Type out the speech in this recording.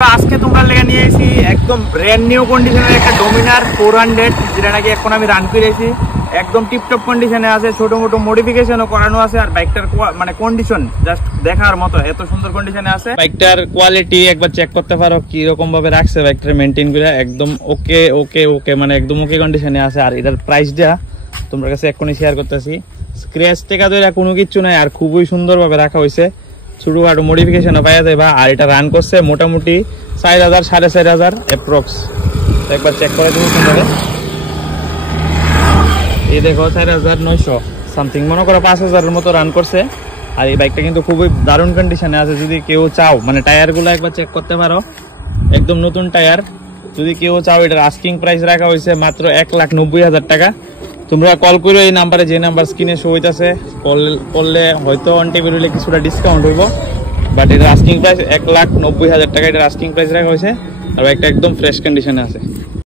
আজকে তোমরা লেগে নিয়ে এসেছি একদম ব্র্যান্ড নিউ কন্ডিশনের একটা ডোমিনার 400 যেটা নাকি এখন আমি রান করেছি একদম টিপটপ কন্ডিশনে আছে, ছোট মোটো মডিফিকেশনও করানো আছে। আর বাইকটার মানে কন্ডিশন জাস্ট দেখার মতো, এত সুন্দর কন্ডিশনে আছে। বাইকটার কোয়ালিটি একবার চেক করতে পারো কি রকম ভাবে রাখছে বাইকটার মেইনটেইন করে, একদম ওকে ওকে ওকে মানে একদম ওকে কন্ডিশনে আছে। আর এটার প্রাইসটা তোমার কাছে এখনই শেয়ার করতেছি, স্ক্র্যাচ টেকা ধরে কোনো কিছু নাই, আর খুবই সুন্দরভাবে রাখা হয়েছে, ছোটখাটো মডিফিকেশনও পাওয়া যাবে। আর এটা রান করছে মোটামুটি 4000 4500 অ্যাপ্রক্স। একবার চেক করে তুমি সুন্দর, এই দেখো 4900 সামথিং, মনে করো 5000-এর মতো রান করছে। আর এই বাইকটা কিন্তু খুবই দারুণ কন্ডিশনে আছে। যদি কেউ চাও মানে টায়ারগুলো একবার চেক করতে পারো, একদম নতুন টায়ার। যদি কেউ চাও, এটার আস্কিং প্রাইস রাখা হয়েছে মাত্র 1,90,000 টাকা। তোমরা কল করো এই নাম্বারে, যে নাম্বার স্ক্রিনে শো হইতেছে, কল করলে হয়তো অন টেবিল হলে কিছুটা ডিসকাউন্ট হইব, বাট এটার আস্কিং প্রাইস 1,90,000 টাকা। এটার আস্কিং প্রাইস রাখা হয়েছে। আর একটা একদম ফ্রেশ কন্ডিশনে আছে।